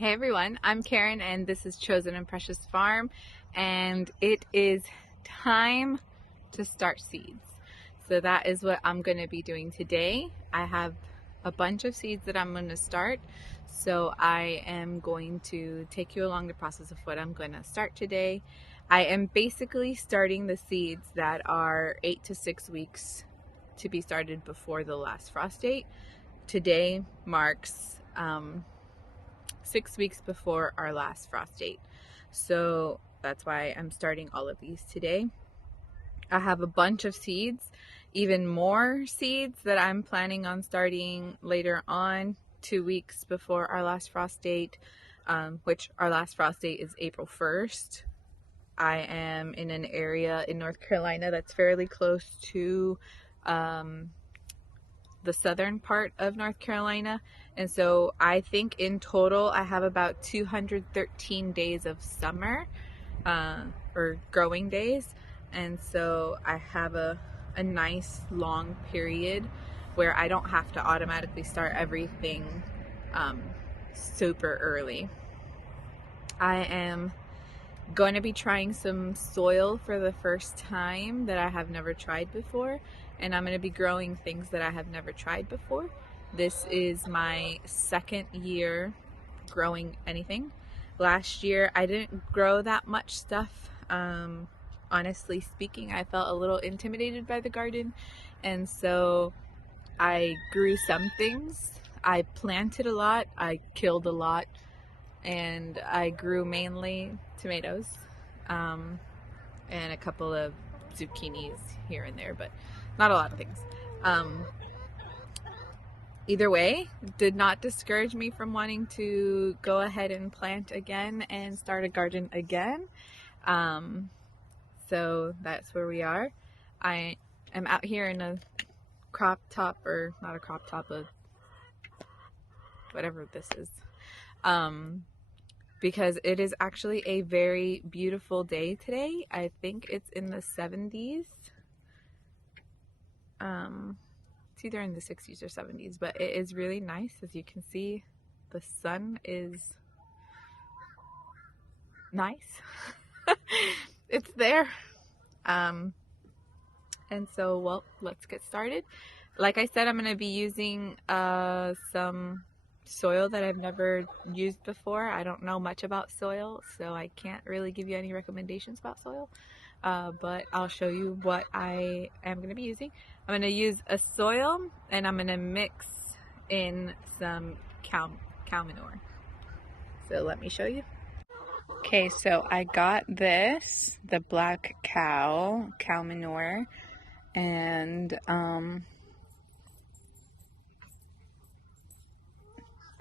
Hey everyone, I'm Karen and this is Chosen and Precious Farm, and it is time to start seeds. So that is what I'm going to be doing today. I have a bunch of seeds that I'm going to start, so I am going to take you along the process of what I'm going to start today. I am basically starting the seeds that are 8 to 6 weeks to be started before the last frost date. Today marks 6 weeks before our last frost date. So that's why I'm starting all of these today. I have a bunch of seeds, even more seeds that I'm planning on starting later on, 2 weeks before our last frost date, which our last frost date is April 1st. I am in an area in North Carolina that's fairly close to the southern part of North Carolina, and so I think in total I have about 213 days of summer or growing days, and so I have a nice long period where I don't have to automatically start everything super early. I am going to be trying some soil for the first time that I have never tried before, and I'm going to be growing things that I have never tried before. This is my second year growing anything. Last year I didn't grow that much stuff. Honestly speaking, I felt a little intimidated by the garden, and so I grew some things. I planted a lot, I killed a lot, and I grew mainly tomatoes and a couple of zucchinis here and there, but not a lot of things. Either way, did not discourage me from wanting to go ahead and plant again and start a garden again. So that's where we are. I am out here in a crop top, or not a crop top, but whatever this is. Because it is actually a very beautiful day today. I think it's in the 70s. It's either in the 60s or 70s, but it is really nice. As you can see, the sun is nice. It's there. And so, well, let's get started. Like I said, I'm going to be using some soil that I've never used before. I don't know much about soil, so I can't really give you any recommendations about soil, but I'll show you what I am going to be using. I'm going to use a soil, and I'm going to mix in some cow manure. So let me show you. Okay, so I got this, the black cow manure, and I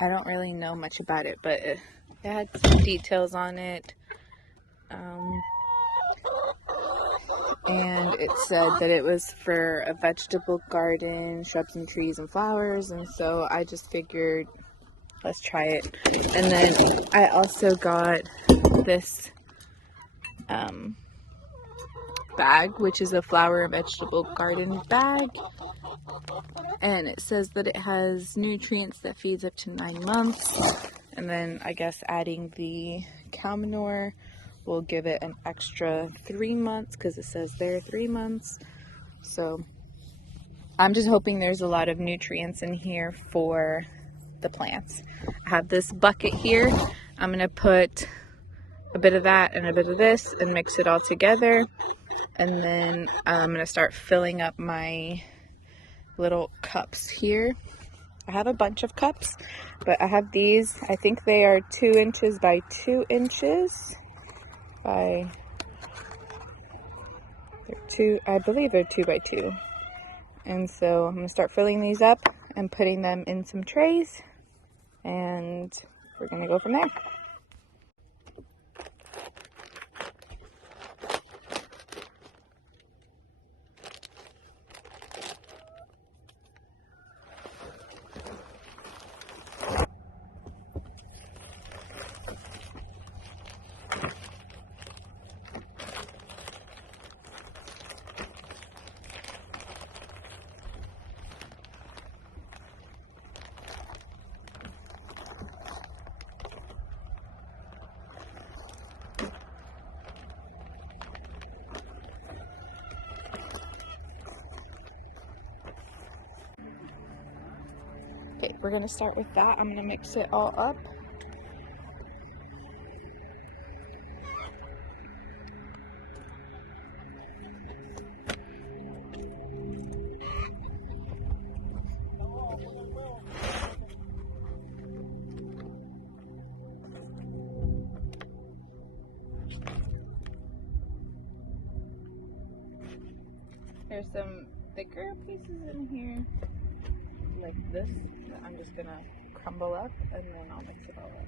don't really know much about it, but it had some details on it. And it said that it was for a vegetable garden, shrubs and trees and flowers, and so I just figured, let's try it. And then I also got this bag, which is a flower and vegetable garden bag, and it says that it has nutrients that feeds up to 9 months, and then I guess adding the cow manure will give it an extra 3 months, because it says there 3 months. So I'm just hoping there's a lot of nutrients in here for the plants. I have this bucket here. I'm gonna put a bit of that and a bit of this and mix it all together, and then I'm gonna start filling up my little cups here. I have a bunch of cups, but I have these. I think they are 2 inches by 2 inches by, I believe they're 2 by 2. And so I'm gonna start filling these up and putting them in some trays, and we're gonna go from there. we're gonna start with that. I'm gonna mix it all up. There's some thicker pieces in here, like this, that I'm just gonna crumble up and then I'll mix it all up.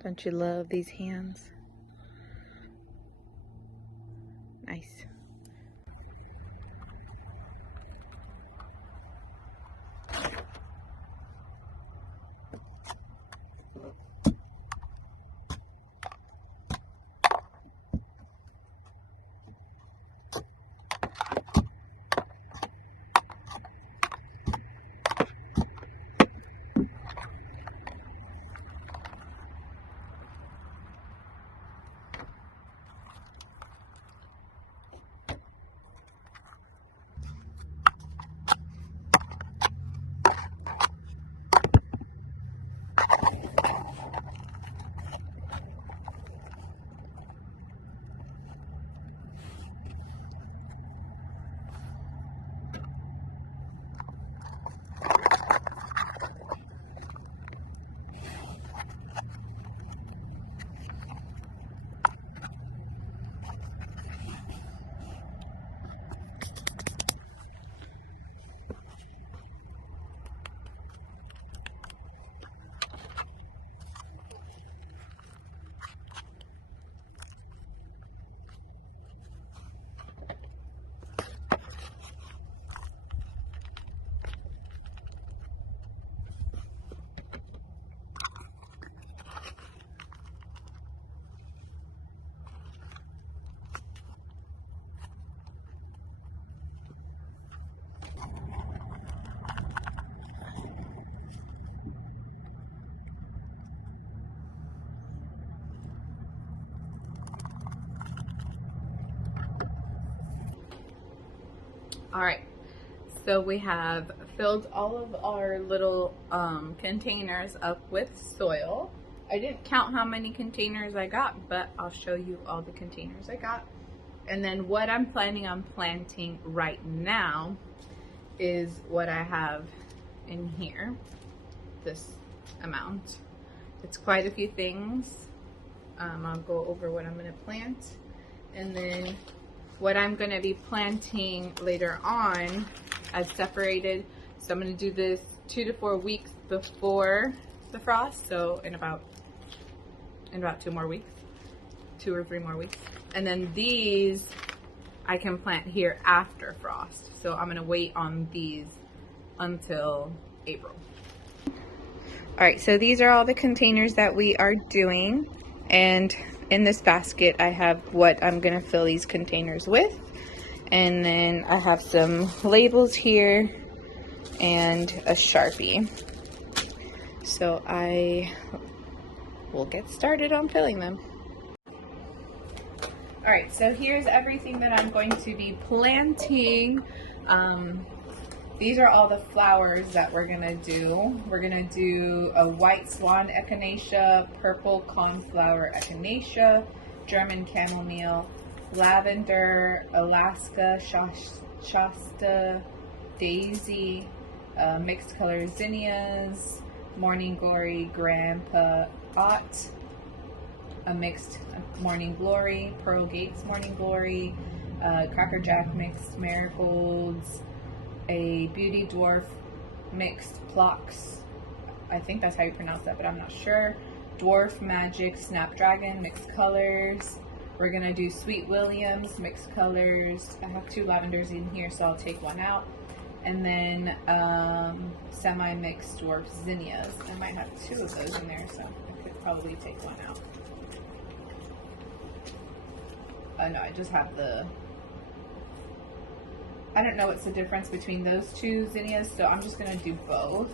Don't you love these hands? Nice. All right, so we have filled all of our little containers up with soil. I didn't count how many containers I got, but I'll show you all the containers I got. And then what I'm planning on planting right now is what I have in here, this amount. It's quite a few things. I'll go over what I'm gonna plant. And then what I'm going to be planting later on, I've separated. So I'm going to do this 2 to 4 weeks before the frost. So in about 2 more weeks, 2 or 3 more weeks. And then these I can plant here after frost. So I'm going to wait on these until April. All right, so these are all the containers that we are doing. And in this basket, I have what I'm gonna fill these containers with. And then I have some labels here and a Sharpie. So I will get started on filling them. All right, so here's everything that I'm going to be planting. These are all the flowers that we're gonna do. We're gonna do a white swan echinacea, purple coneflower echinacea, German chamomile, lavender, Alaska Shasta daisy, mixed color zinnias, morning glory, grandpa Ott, a mixed morning glory, Pearl Gates morning glory, crackerjack mixed marigolds, a beauty dwarf mixed phlox, I think that's how you pronounce that, but I'm not sure. Dwarf magic snapdragon mixed colors. We're gonna do sweet williams mixed colors. I have 2 lavenders in here, so I'll take one out. and then semi-mixed dwarf zinnias. I might have 2 of those in there, so I could probably take one out. No, I just have I don't know what's the difference between those 2 zinnias, so I'm just going to do both.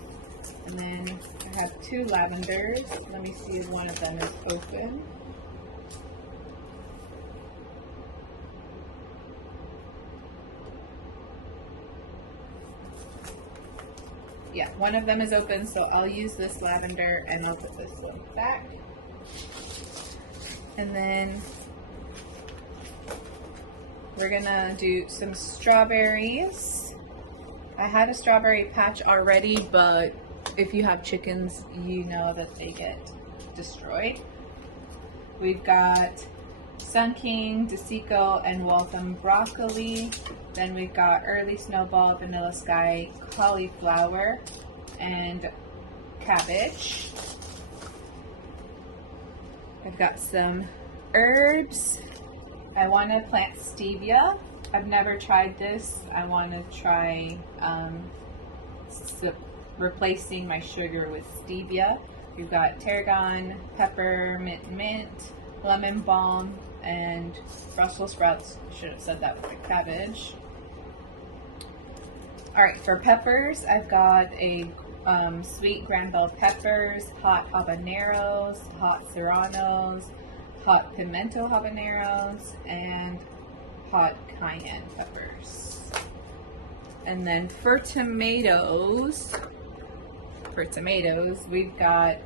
And then I have 2 lavenders. Let me see if one of them is open. Yeah, one of them is open, so I'll use this lavender and I'll put this one back. And then we're gonna do some strawberries. I had a strawberry patch already, but if you have chickens, you know that they get destroyed. We've got Sun King, DeSico, and Waltham broccoli. Then we've got early snowball, vanilla sky, cauliflower, and cabbage. I've got some herbs. I want to plant stevia. I've never tried this. I want to try replacing my sugar with stevia. We've got tarragon, peppermint, mint, lemon balm, and Brussels sprouts. Should have said that with the cabbage. Alright, for peppers, I've got a sweet grand bell peppers, hot habaneros, hot serranos, hot pimento habaneros, and hot cayenne peppers. And then for tomatoes, we've got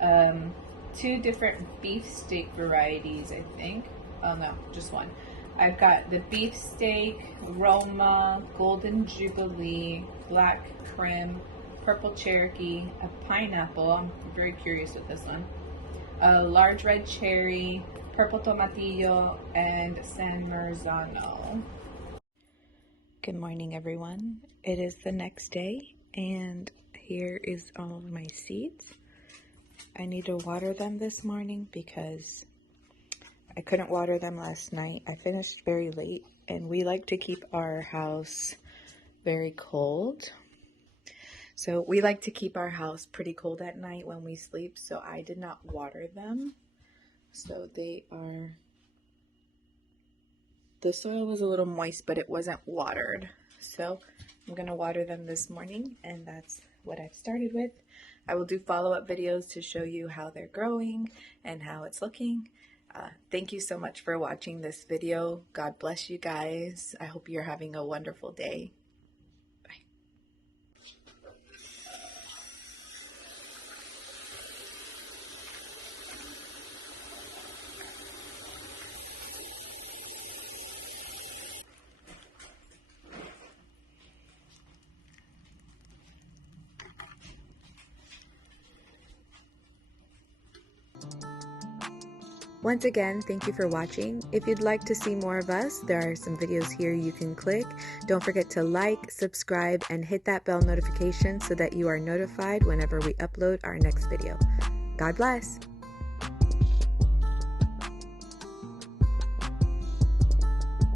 2 different beefsteak varieties, I think. Oh no, just one. I've got the beefsteak, Roma, Golden Jubilee, Black Crim, Purple Cherokee, a pineapple. I'm very curious with this one. A large red cherry, purple tomatillo, and San Marzano. Good morning, everyone. It is the next day, and here is all of my seeds. I need to water them this morning because I couldn't water them last night. I finished very late, and we like to keep our house very cold. So we like to keep our house pretty cold at night when we sleep, so I did not water them. So the soil was a little moist, but it wasn't watered. So I'm going to water them this morning, and that's what I've started with. I will do follow-up videos to show you how they're growing and how it's looking. Thank you so much for watching this video. God bless you guys. I hope you're having a wonderful day. Once again, thank you for watching. If you'd like to see more of us, there are some videos here you can click. Don't forget to like, subscribe, and hit that bell notification so that you are notified whenever we upload our next video. God bless.